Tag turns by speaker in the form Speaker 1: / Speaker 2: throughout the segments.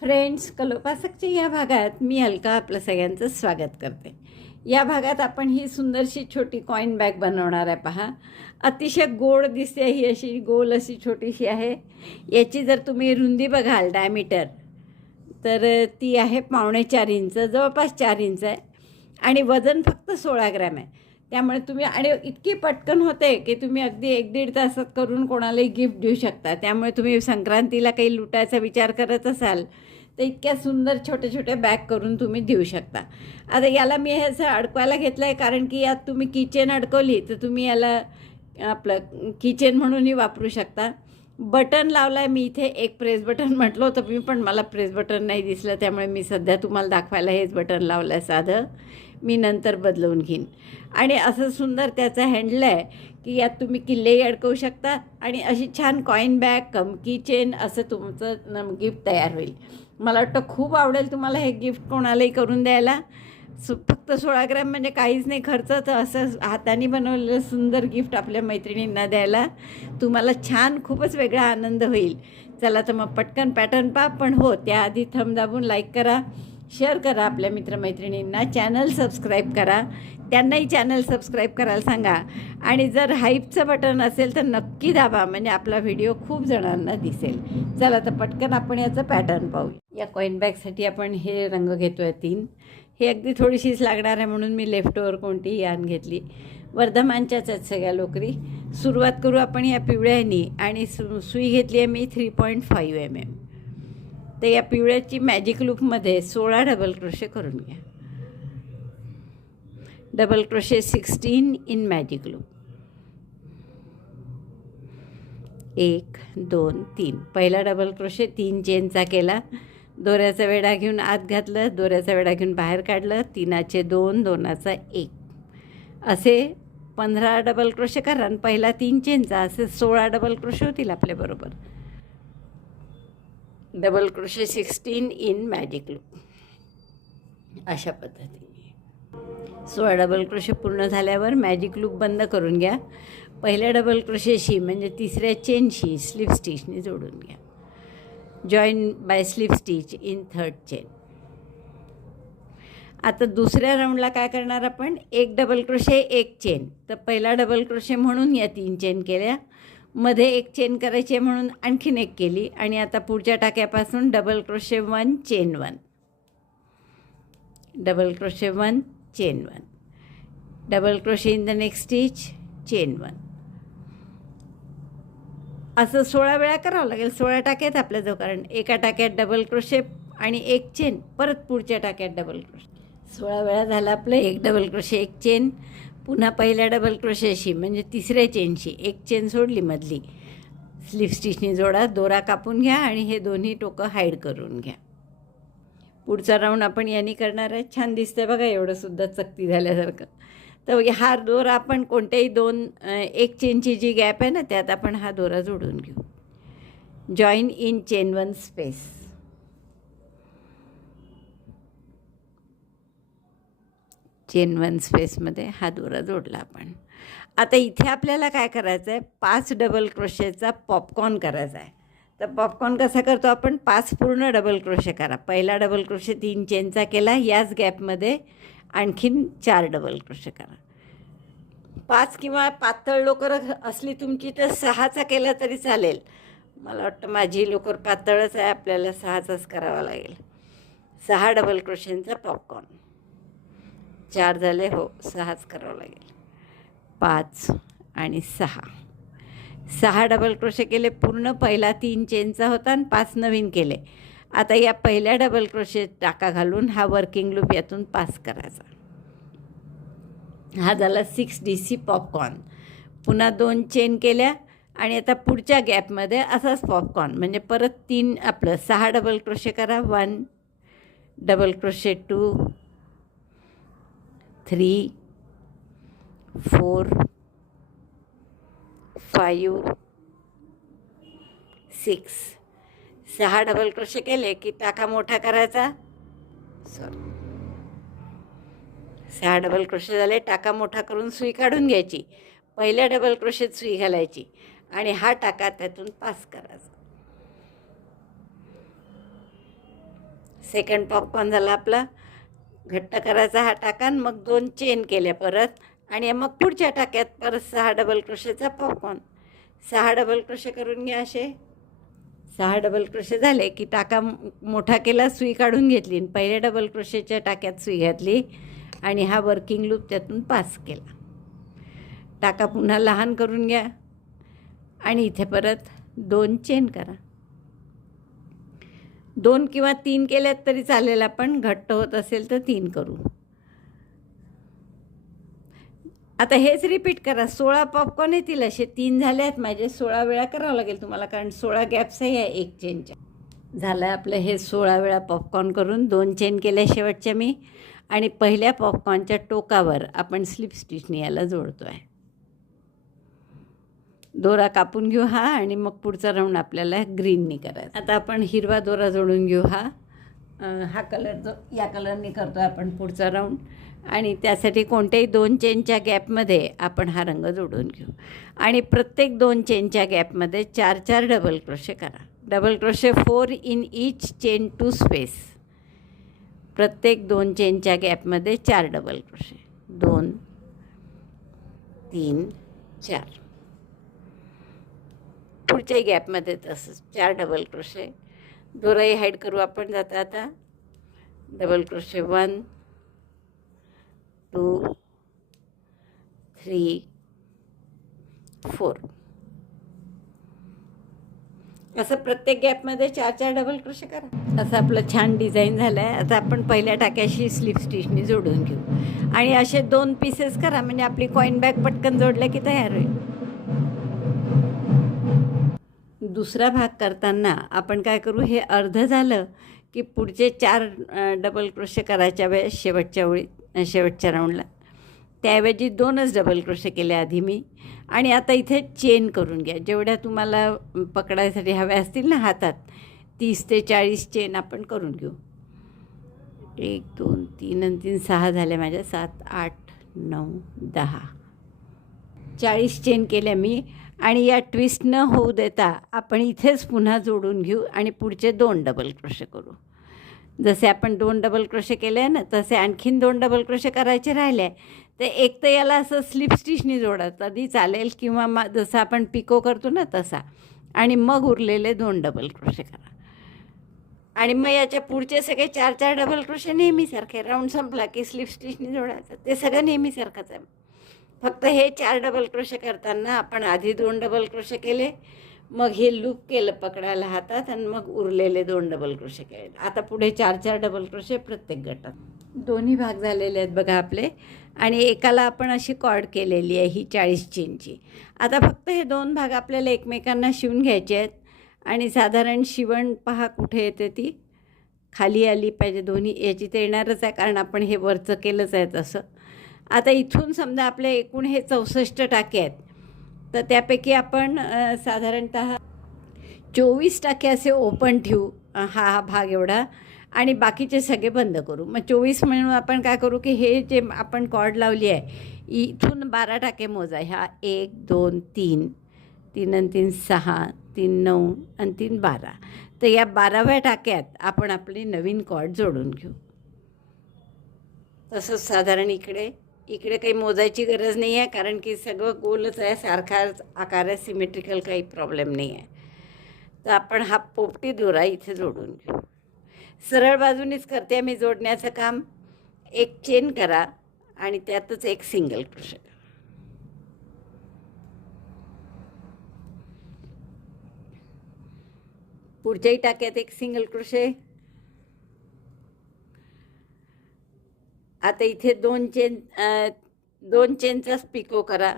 Speaker 1: Friends कलोपासकच्या या भागात मी अलका आपलं सगळ्यांचं स्वागत करते. या भागात आपण ही सुंदरशी छोटी कॉईन बॅग बनवणार आहे पहा. अतिशय गोड दिसते ही अशी गोल अशी छोटीशी आहे. याची जर तुम्ही रुंदी बघाल डायमीटर तर ती आहे पावणे चार इंच जवळपास चार इंच आहे. आणि वजन फक्त सोळा ग्रॅम आहे. त्यामुळे तुम्ही आणि इतकी पटकन होते की तुम्ही अगदी एक दीड तासात करून कोणालाही गिफ्ट देऊ शकता. त्यामुळे तुम्ही संक्रांतीला काही लुटायचा विचार करत असाल तर इतक्या सुंदर छोटे छोटे बॅग करून तुम्ही देऊ शकता. आता याला मी हे असं अडकवायला घेतलं आहे कारण की यात तुम्ही किचन अडकवली तर तुम्ही याला आपलं किचन म्हणूनही वापरू शकता. बटन लावला आहे मी इथे एक प्रेस बटन म्हटलं होतं मी पण मला प्रेस बटन नाही दिसलं त्यामुळे मी सध्या तुम्हाला दाखवायला हेच बटन लावलं आहे साधं. मी नंतर बदलवून घेईन. आणि असं सुंदर त्याचं हँडल आहे की यात तुम्ही किल्लेही अडकवू शकता आणि अशी छान कॉईन बॅग कम की चेन असं तुमचं गिफ्ट तयार होईल. मला वाटतं खूप आवडेल तुम्हाला हे गिफ्ट कोणालाही करून द्यायला. सु फक्त सोळा ग्रॅम म्हणजे काहीच नाही खर्च तर असं हाताने बनवलेलं सुंदर गिफ्ट आपल्या मैत्रिणींना द्यायला. तुम्हाला छान खूपच वेगळा आनंद होईल. चला तर मग पटकन पॅटर्न पा पण हो त्याआधी थम दाबून लाईक करा शेअर करा आपल्या मित्रमैत्रिणींना चॅनल सबस्क्राईब करा. त्यांनाही चॅनल सबस्क्राईब करायला सांगा. आणि जर हाईपचं बटन असेल तर नक्की दाबा म्हणजे आपला व्हिडिओ खूप जणांना दिसेल. चला तर पटकन आपण याचं पॅटर्न पाहू या कॉईन बॅगसाठी आपण हे रंग घेतो आहे तीन. ही अगदी थोडीशीच लागणार आहे म्हणून मी लेफ्टवर कोणतीही यान घेतली. वर्धमानच्याच आहेत सगळ्या लोकरी. सुरुवात करू आपण या पिवळ्यानी आणि सु सुई घेतली आहे मी three point five M M तर या पिवळ्याची मॅजिक लूपमध्ये सोळा डबल क्रोशे करून घ्या. Double crochet sixteen in magic loop एक दोन तीन. पहिला डबल क्रोशे तीन चेनचा केला. दोऱ्याचा वेढा घेऊन आत घातलं दोऱ्याचा वेढा घेऊन बाहेर काढलं तीनाचे दोन दोनाचा एक. असे पंधरा डबल क्रोशे करा आणि पहिला तीन चेनचा असे सोळा डबल क्रोशे होतील आपल्याबरोबर double crochet sixteen in magic loop अशा पद्धतीने. सोळा डबल क्रोशे पूर्ण झाल्यावर मॅजिक लूप बंद करून घ्या. पहिल्या डबल क्रोशेशी म्हणजे तिसऱ्या चेनशी स्लिप स्टिचने जोडून घ्या. Join by slip stitch in third chain आता दुसऱ्या राऊंडला काय करणार आपण? एक डबल क्रोशे एक चेन तर पहिला डबल क्रोशे म्हणून या तीन चेन केल्या. मध्ये एक चेन करायची आहे म्हणून आणखीन एक केली. आणि आता पुढच्या टाक्यापासून double crochet one chain one double crochet one chain one double crochet in the next stitch chain one असं सोळा वेळा करावं लागेल. सोळा टाक्यात आपल्याजवळ कारण एका टाक्यात डबल क्रोशे आणि एक चेन परत पुढच्या टाक्यात डबल क्रोशे सोळा वेळा झाला आपलं एक डबल क्रोशे एक चेन पुन्हा पहिल्या डबल क्रोशेशी म्हणजे तिसऱ्या चेनशी एक चेन सोडली मधली. स्लिप स्टिचनी जोडा दोरा कापून घ्या आणि हे दोन्ही टोकं हाईड करून घ्या. पुढचा राऊंड आपण यांनी करणार आहे. छान दिसतंय बघा एवढं सुद्धा चकती झाल्यासारखं. तर हा दोरा आपण कोणत्याही दोन एक चेनची जी गॅप आहे ना त्यात आपण हा दोरा जोडून घेऊ. Join in chain one space chain one स्पेसमध्ये हा दोरा जोडला आपण. आता इथे आपल्याला काय करायचं आहे पाच डबल क्रोशेचा पॉपकॉर्न करायचा आहे तर पॉपकॉर्न कसा करतो आपण? पाच पूर्ण डबल क्रोशे करा. पहिला डबल क्रोशे तीन चेनचा केला याच गॅपमध्ये आणखीन चार डबल क्रोशे करा. पाच किंवा पातळ लोकर असली तुमची तर सहाचा केला तरी चालेल. मला वाटतं माझी लोकर पातळच आहे आपल्याला सहाचाच करावा लागेल. सहा डबल क्रोशेंचा पॉपकॉर्न चार झाले हो सहाच करावं लागेल. पाच आणि सहा. सहा डबल क्रोशे केले पूर्ण पहिला तीन चेनचा होता आणि पाच नवीन केले. आता या पहिल्या डबल क्रोशे टाका घालून हा वर्किंग लूप यातून पास करायचा. हा झाला सिक्स डी सी पॉपकॉर्न पुन्हा दोन चेन केल्या आणि आता पुढच्या गॅपमध्ये असाच पॉपकॉर्न म्हणजे परत तीन आपलं सहा डबल क्रोशे करा one double crochet two three four five six. सहा डबल क्रोशे केले की टाका मोठा करायचा. सॉरी सहा डबल क्रोशे झाले टाका मोठा करून सुई काढून घ्यायची. पहिल्या डबल क्रोशेत सुई घालायची आणि हा टाका त्यातून पास करायचा. सेकंड पॉपकॉर्न झाला आपला. घट्ट करायचा हा टाका मग दोन चेन केल्या परत. आणि मग पुढच्या टाक्यात परत सहा डबल क्रोशेचा पॉपकॉर्न सहा डबल क्रोशे करून घ्या असे. सहा डबल क्रोशे झाले की टाका मोठा केला सुई काढून घेतली आणि पहिल्या डबल क्रोशेच्या टाक्यात सुई घातली आणि हा वर्किंग लूप त्यातून पास केला. टाका पुन्हा लहान करून घ्या आणि इथे परत दोन चेन करा. दोन किंवा तीन केल्यात तरी चालेल आपण घट्ट होत असेल तर तीन करू. आता हेच रिपीट करा. सोळा पॉपकॉर्न येतील असे. तीन झाले आहेत माझे सोळा वेळा करावं लागेल तुम्हाला कारण सोळा गॅप्सही आहे एक चेनच्या झालं आहे आपलं हे सोळा वेळा पॉपकॉर्न करून. दोन चेन केल्या शेवटच्या मी. आणि पहिल्या पॉपकॉर्नच्या टोकावर आपण स्लिप स्टिचने याला जोडतो आहे दोरा कापून घेऊ हा आणि मग पुढचा राऊंड आपल्याला ग्रीननी करायचा. आता आपण हिरवा दोरा जोडून घेऊ हा. हा कलर जो या कलरने करतो आपण पुढचा राऊंड आणि त्यासाठी कोणत्याही दोन चेनच्या गॅपमध्ये आपण हा रंग जोडून घेऊ. आणि प्रत्येक दोन चेनच्या गॅपमध्ये चार चार डबल क्रोशे करा. Double crochet four in each chain two space. प्रत्येक दोन चेनच्या गॅपमध्ये चार डबल क्रोशे. दोन तीन चार. पुढच्याही गॅपमध्ये तसंच चार डबल क्रोशे. दोराही हाईड करू आपण जाता आता. Double crochet one two three four. असं प्रत्येक गॅपमध्ये चार चार डबल क्रोशे करा. असं आपलं छान डिझाईन झालं आहे आता आपण पहिल्या टाक्याशी स्लिप स्टिचनी जोडून घेऊ. आणि असे दोन पीसेस करा. म्हणजे आपली कॉईन बॅग पटकन जोडल्या की तयार होईल. दुसरा भाग करताना आपण काय करू? हे अर्ध झालं की पुढचे चार डबल क्रोशे करायच्या वेळेस शेवटच्या ओळी शेवटच्या राऊंडला त्याऐवजी दोनच डबल क्रोशे केले आधी मी. आणि आता इथे चेन करून घ्या. जेवढ्या तुम्हाला पकडायसाठी हव्या असतील ना हातात तीस ते चाळीस चेन आपण करून घेऊ. एक दोन तीन आणि तीन सहा झाल्या माझ्या. सात आठ नऊ दहा. चाळीस चेन केल्या मी. आणि या ट्विस्ट न होऊ देता आपण इथेच पुन्हा जोडून घेऊ आणि पुढचे दोन डबल क्रोशे करू. जसे आपण दोन डबल क्रोशे केले आहे ना तसे आणखीन दोन डबल क्रोशे करायचे राहिले. तर एक तर याला असं स्लिप स्टिचनी जोडा तरी चालेल किंवा मा जसं आपण पिको करतो ना तसा. आणि मग उरलेले दोन डबल क्रोशे करा. आणि मग याच्या पुढचे सगळे चार चार डबल क्रोशे नेहमीसारखे. राऊंड संपला की स्लिप स्टिचनी जोडायचं ते सगळं नेहमीसारखंच आहे. फक्त हे चार डबल क्रोशे करताना आपण आधी दोन डबल क्रोशे केले. मग हे लूप केलं पकडायला हातात आणि मग उरलेले दोन डबल क्रोशे केले आता पुढे चार चार डबल क्रोशे प्रत्येक गटात. दोन्ही भाग झालेले आहेत बघा आपले. आणि एकाला आपण अशी कॉर्ड केलेली आहे ही चाळीस चेनची आता फक्त हे दोन भाग आपल्याला एकमेकांना शिवून घ्यायचे आहेत. आणि साधारण शिवण पहा कुठे येते ती. खाली आली पाहिजे दोन्ही. याची तर येणारच आहे कारण आपण हे वरचं केलंच आहे तसं. आता इथून समजा आपले एकूण हे चौसष्ट टाके आहेत. तर त्यापैकी आपण साधारणत चोवीस टाके असे ओपन ठेवू हा हा भाग एवढा. आणि बाकीचे सगळे बंद करू. मग चोवीस म्हणून आपण काय करू की हे जे आपण कॉर्ड लावली आहे इथून बारा टाके मोजा. ह्या एक दोन तीन. तीन आणि तीन सहा. तीन नऊ आणि तीन बारा. तर या बाराव्या टाक्यात आपण आपली नवीन कॉर्ड जोडून घेऊ. तसंच साधारण इकडे इकडे काही मोजायची गरज नाही आहे कारण की सगळं गोलच आहे सारखाच आकार आहे सिमेट्रिकल काही प्रॉब्लेम नाही आहे. तर आपण हा पोपटी दोरा इथे जोडून घेऊ. सरळ बाजूनीच करते मी जोडण्याचं काम. एक चेन करा आणि त्यातच एक सिंगल क्रोशे करा. पुढच्याही टाक्यात एक सिंगल क्रोशे आता इथे दोन चेन दोन चेनचाच पिको करा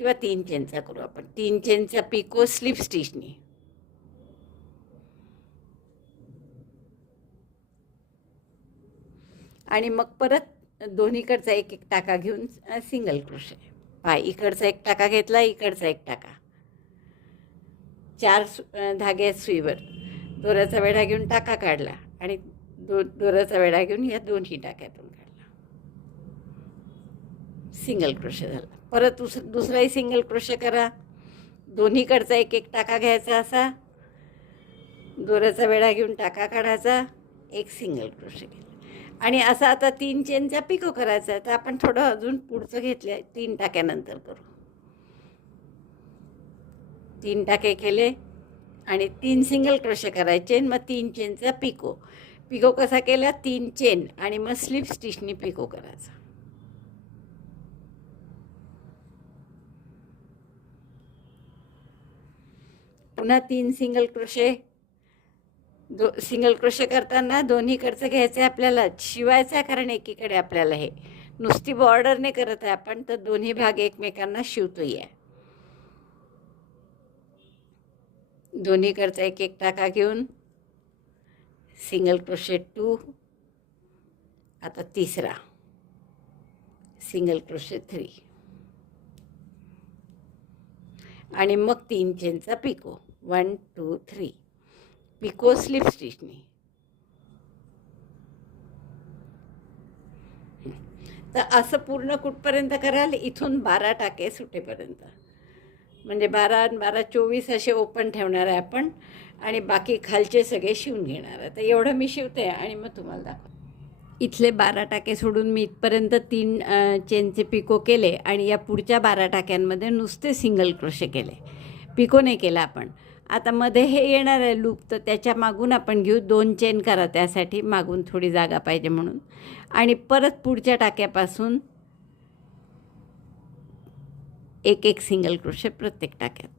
Speaker 1: किंवा तीन चेनचा करू आपण. तीन चेनचा पिको स्लिप स्टिचनी आणि मग परत दोन्हीकडचा एक एक टाका घेऊन सिंगल क्रोशे पाय इकडचा एक टाका घेतला इकडचा एक टाका. चार सु धागे आहेत सुईवर. दोऱ्याचा वेढा घेऊन टाका काढला आणि दो दोऱ्याचा वेढा घेऊन या दोन्ही टाक्यातून काढला सिंगल क्रोशे झाला. परत दुस दुसराही सिंगल क्रोशे करा. दोन्हीकडचा एक एक टाका घ्यायचा असा. दोऱ्याचा वेढा घेऊन टाका काढायचा. एक सिंगल क्रोशे केला. आणि असं आता तीन चेनचा पिको करायचा आहे. तर आपण थोडं अजून पुढचं घेतलं आहे. तीन टाक्यानंतर करू. तीन टाके केले आणि तीन सिंगल क्रोशे करायचे मग तीन चेनचा पिको. पिको कसा केला? तीन चेन आणि मग स्लिप स्टिचनी पिको करायचा. पुन्हा तीन सिंगल क्रोशे दो सिंगल क्रोशे करताना दोन्हीकडचं घ्यायचं आहे आपल्याला. शिवायचं आहे कारण एकीकडे आपल्याला हे. नुसती बॉर्डरने करत आहे आपण तर दोन्ही भाग एकमेकांना शिवतोय. आहे दोन्हीकडचा एक एक टाका घेऊन. सिंगल क्रोशे टू आता तिसरा. सिंगल क्रोशे थ्री आणि मग तीन चेनचा picot. One two three picot slip स्टिचनी तर असं पूर्ण कुठपर्यंत कराल? इथून बारा टाके सुटेपर्यंत. म्हणजे बारा आणि बारा चोवीस असे ओपन ठेवणार आहे आपण. आणि बाकी खालचे सगळे शिवून घेणार आहे. तर एवढं मी शिवते आणि मग तुम्हाला दाखव इथले बारा टाके सोडून मी इथपर्यंत तीन चेनचे पिको केले आणि या पुढच्या बारा टाक्यांमध्ये नुसते सिंगल क्रोशे केले. पिको नाही केला आपण. आता मध्ये हे येणार आहे लूप तर त्याच्या मागून आपण घेऊ. दोन चेन करा त्यासाठी मागून थोडी जागा पाहिजे म्हणून. आणि परत पुढच्या टाक्यापासून एक एक सिंगल क्रोशे प्रत्येक टाक्यात.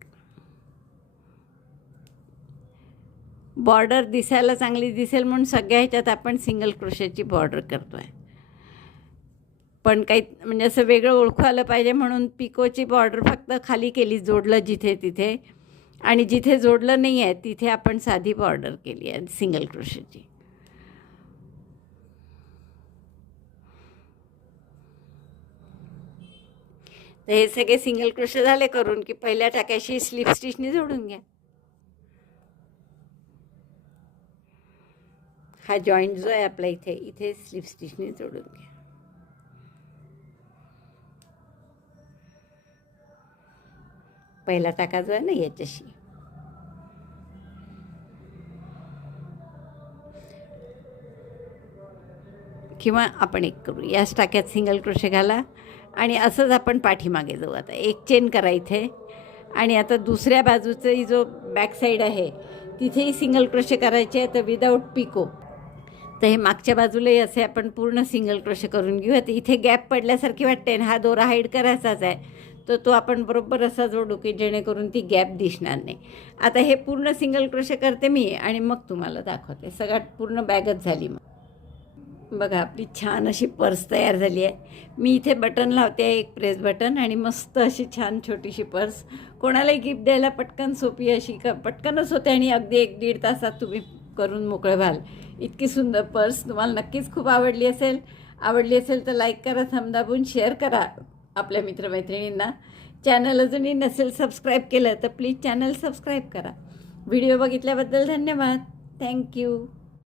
Speaker 1: बॉर्डर दिसायला चांगली दिसेल म्हणून सगळ्या ह्याच्यात आपण सिंगल क्रोशेची बॉर्डर करतो आहे पण काही म्हणजे असं वेगळं ओळखू आलं पाहिजे म्हणून पिकोची बॉर्डर फक्त खाली केली जोडलं जिथे तिथे. आणि जिथे जोडलं नाही आहे तिथे आपण साधी बॉर्डर केली आहे सिंगल क्रोशेची तर हे सगळे सिंगल क्रोशे झाले करून की पहिल्या टाक्याशी स्लिप स्टिचने जोडून घ्या. हा जॉईंट जो आहे आपला इथे इथे स्लिप स्टिचने जोडून घ्या. पहिला टाका जो आहे ना याच्याशी. किंवा आपण एक करू. याच टाक्यात सिंगल क्रोशे घाला. आणि असंच आपण पाठीमागे जाऊ. आता एक चेन करा इथे. आणि आता दुसऱ्या बाजूचाही जो बॅक साईड आहे तिथेही सिंगल क्रोशे करायचे आहे. तर विदाऊट पिको तर हे मागच्या बाजूलाही असे आपण पूर्ण सिंगल क्रोशे करून घेऊ आता इथे गॅप पडल्यासारखी वाटते. आणि हा दोरा हाईड करायचाच आहे. तर तो आपण बरोबर असा जोडू की जेणेकरून ती गॅप दिसणार नाही. आता हे पूर्ण सिंगल क्रोशे करते मी आणि मग तुम्हाला दाखवते. सगळ्यात पूर्ण बॅगच झाली मग. बघा आपली छान अशी पर्स तयार झाली आहे. मी इथे बटन लावते आहे एक प्रेस बटन आणि मस्त अशी छान छोटीशी पर्स. कोणालाही गिफ्ट द्यायला पटकन सोपी अशी क पटकनच होते आणि अगदी एक दीड तासात तुम्ही करून मोकळे व्हाल. इतकी सुंदर पर्स. तुम्हाला नक्कीच खूप आवडली असेल. आवडली असेल तर लाईक करा थमदाबून शेअर करा. आपल्या मित्रमैत्रिणींना. चॅनल अजूनही नसेल सबस्क्राईब केलं तर प्लीज चॅनल सबस्क्राईब करा. व्हिडिओ बघितल्याबद्दल धन्यवाद. Thank you